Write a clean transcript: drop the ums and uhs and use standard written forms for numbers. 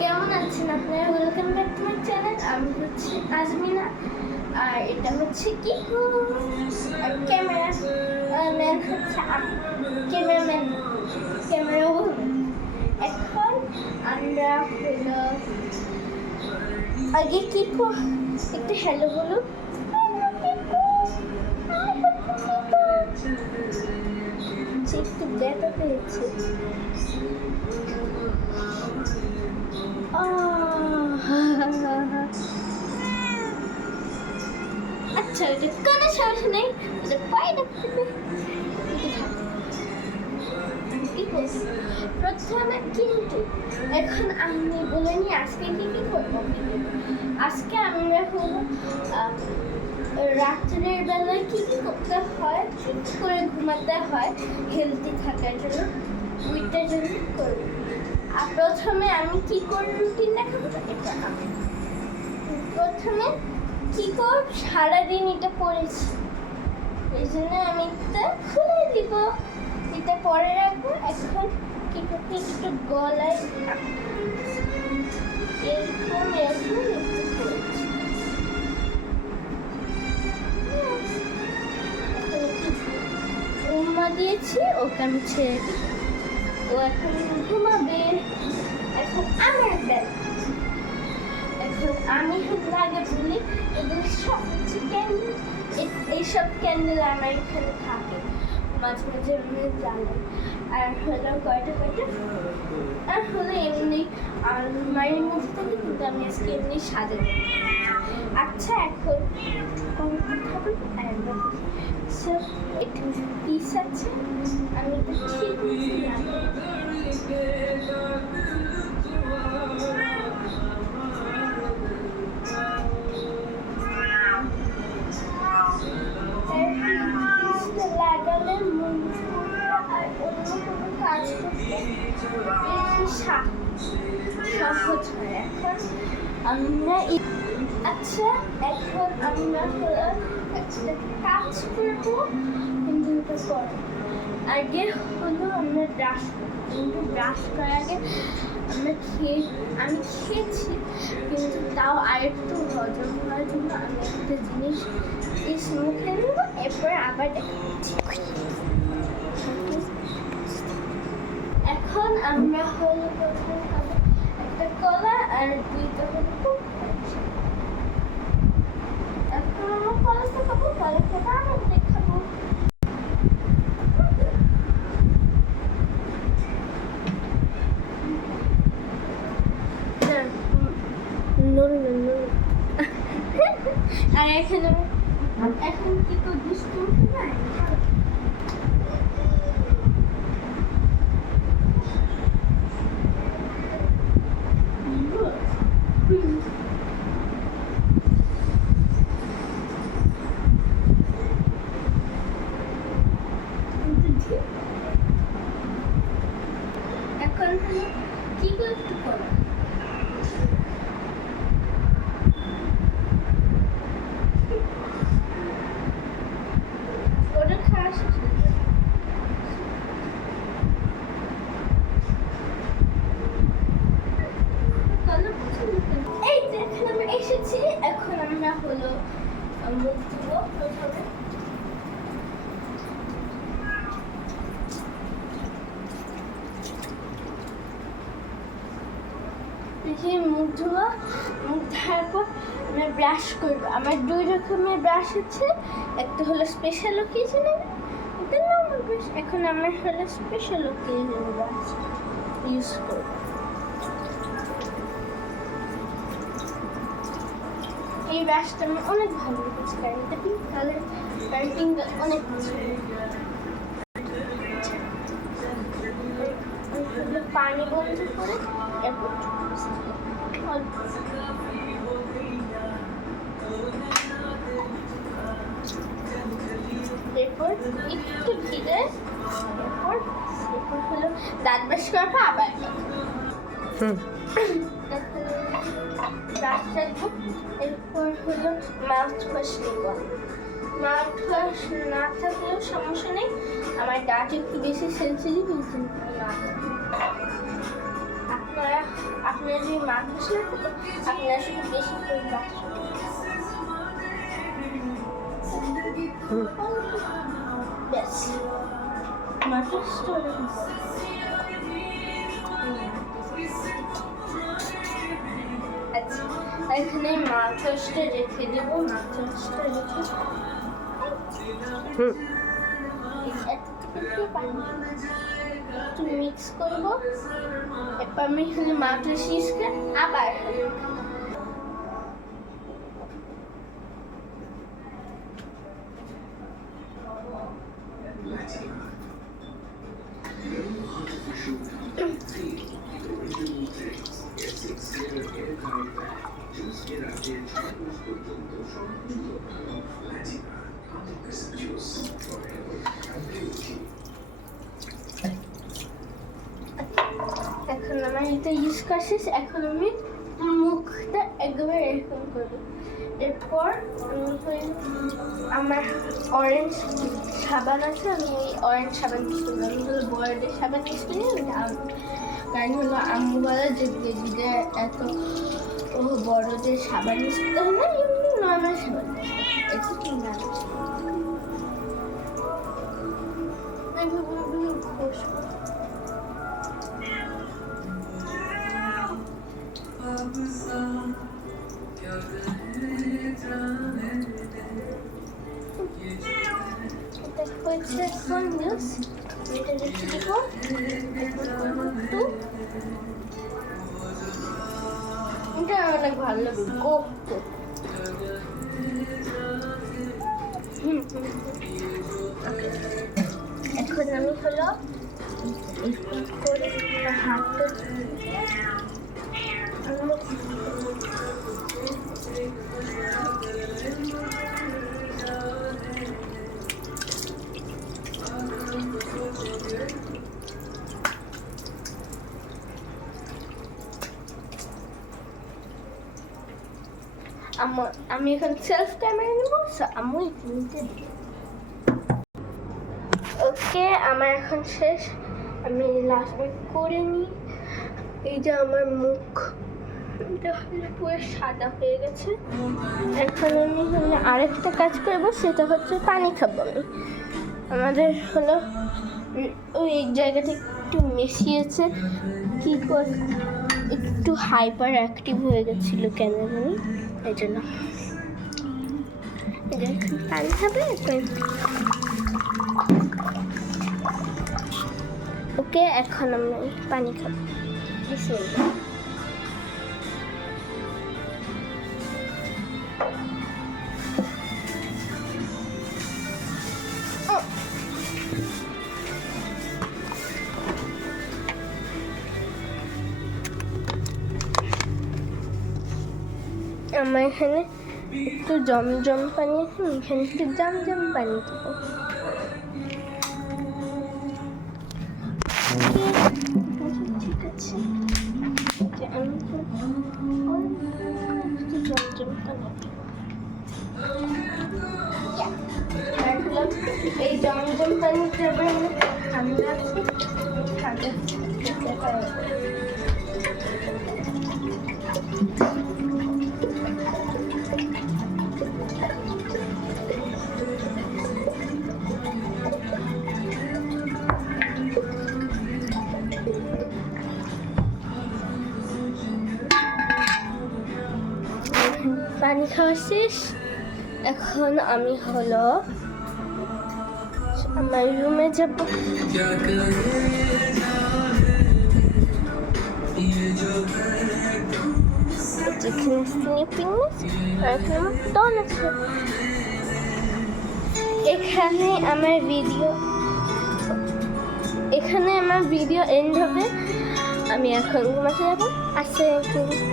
কেমন আছেন আপনারা? Welcome back to my channel. আমি হচ্ছে আজমিনা, আর এটা হচ্ছে কি ক্যামেরা ম্যান হচ্ছে ক্যামেরাম্যান ক্যামেরা। এখন আমরা হলো আগে কি একটু হ্যালো বলো। একটু ব্যথা পেয়েছে। আচ্ছা, ওটা কোনো সমস্যা নেই, ওদের পায়ে রাখতে হবে। প্রথমে কিন্তু এখন আমি বলে নিই আজকে কি কি করবো। আজকে আমরা হলো রাত্রের বেলায় কি কি করতে হয়, ঠিক করে ঘুমাতে হয় হেলদি থাকার জন্য, ওইটার জন্য করবো। আর প্রথমে আমি কি করে রুটিন দেখাবো, এটা আমি প্রথমে কি করব, সারাদিন এটা পড়েছি, এই জন্য আমি এটা খুলে দিব, এটা পরে রাখবো। এখন কি করতে একটু গলায় এরকম উম্মা দিয়েছি, ওকে আমি ছেড়ে দিই, ও এখন ঘুমাবে। এখন আমার বেলা, এখন আমি আগে বলি এগুলো সব হচ্ছে ক্যান্ডেল। এইসব ক্যান্ডেল আমার এখানে থাকে, মাঝে মাঝে এমনি জ্বালে। আর হলো কয়টা আর হলো এমনি আলমারির মধ্যে থাকে, কিন্তু আমি আজকে এমনি সাজাবো। আচ্ছা, এখন একটু পিস আছে, আমি এটা ঠিক লাগালে আর অন্য কোনো কাজ করতে সহজ হয়। এখন আমরা আচ্ছা, এখন আমরা একটা কাজ করবো, কিন্তু এটা করবো আগে হলো আমরা ব্রাশ করবো। কিন্তু ব্রাশ করার আগে আমি খেয়েছি, কিন্তু তাও আরেকটু হজম হওয়ার জন্য আমি একটা জিনিস মুখে নেব, এরপরে আবার দেখাচ্ছি। এখন আমরা হলো প্রথমে খাবো একটা কলা আর দুইটা হলো এখন আমরা কলাটা খাবো, কলা খেতে আবার দেখাবো। আর এখন কি তো দুষ্টু না, এখন কি করতে পারো। এই যে এখন আমরা এসেছি, এখন আমরা হলো মুখ ধুবো। প্রথমে মুখ ধোয়া, মুখ ধোয়ার পর আমরা ব্রাশ করবো। আমার দুই রকমের ব্রাশ আছে, একটা হলো স্পেশাল অকেশনে, এটা নর্মাল ব্রাশ। এখন আমরা হলো স্পেশাল অকেশনে ব্রাশ ইউজ করবো। এই ব্রাশটা আমার অনেক ভালো লেগেছে, কারণ এটা পিঙ্ক কালার, কারণ পিঙ্ক অনেক ভালো। পানি বন্ধ করে এরপর এরপর একটু ঘিরে, এরপর হলো দাঁত ব্রাশ করবো আবার। এরপর হলো মাউথ ওয়াশ নেব। মাউথ ওয়াশ না থাকলেও সমস্যা নেই, আমার দাঁত একটু বেশি সেন্সিটিভ, আপনারা আপনার যদি মাথা না থাকে আপনার শুধু বেশি করে ব্যাস মাথা আচ্ছা এখানে মাথাটা রেখে দেবো মাথাটা রেখে একটু মিক্স করবো এরপর আমি এখানে মাথা শীষকে আবার এখন আমার এটা ইউজ করছিস এখন আমি মুখটা একবার এরকম করবো এরপর আমার অরেঞ্জ সাবান আছে আমি এই অরেঞ্জ সাবান ইউজ করবো আমি হলো বড়দের সাবান ইউজ করি কারণ হলো আম্মু বলে যে বেবিদের এত বড়দের সাবান ইউজ করতে হয় না এমনি নর্মাল সাবান একটু কি না হচ্ছে এখন নিউজ এটা রেখে দেবো এটা অনেক ভালো লাগবে কোফতে এখন আমি হলো করে হাতটা আমি এখন সেলফ ক্যামেরা নেবো আমি ওকে আমার এখন শেষ আমি লাস্ট করে নিই এই যে আমার মুখ পুরো সাদা হয়ে গেছে এখন আমি হলে আরেকটা কাজ করবো সেটা হচ্ছে পানি খাবো আমি আমাদের হলো ওই জায়গাটা একটু মিশিয়েছে কি করে একটু হাইপার অ্যাক্টিভ হয়ে গেছিলো কেন জানি এই জন্য পানি খাবে ওকে এখন আমি পানি খাবো আমার এখানে একটু জমজম পানি আছে এখানে একটু জমজম পানি দেবো ঠিক আছে আমি একটু জমজম পানি এই জমজম পানিটা ঠান্ডা আছে ঠান্ডা পানি খাওয়া শেষ এখন আমি হলো আমার রুমে যাব যেখানে স্লিপিং আর এখানে আমার ডল আছে এখানে আমার ভিডিও এন্ড হবে আমি এখন ঘুমাতে যাবো আসসালামু আলাইকুম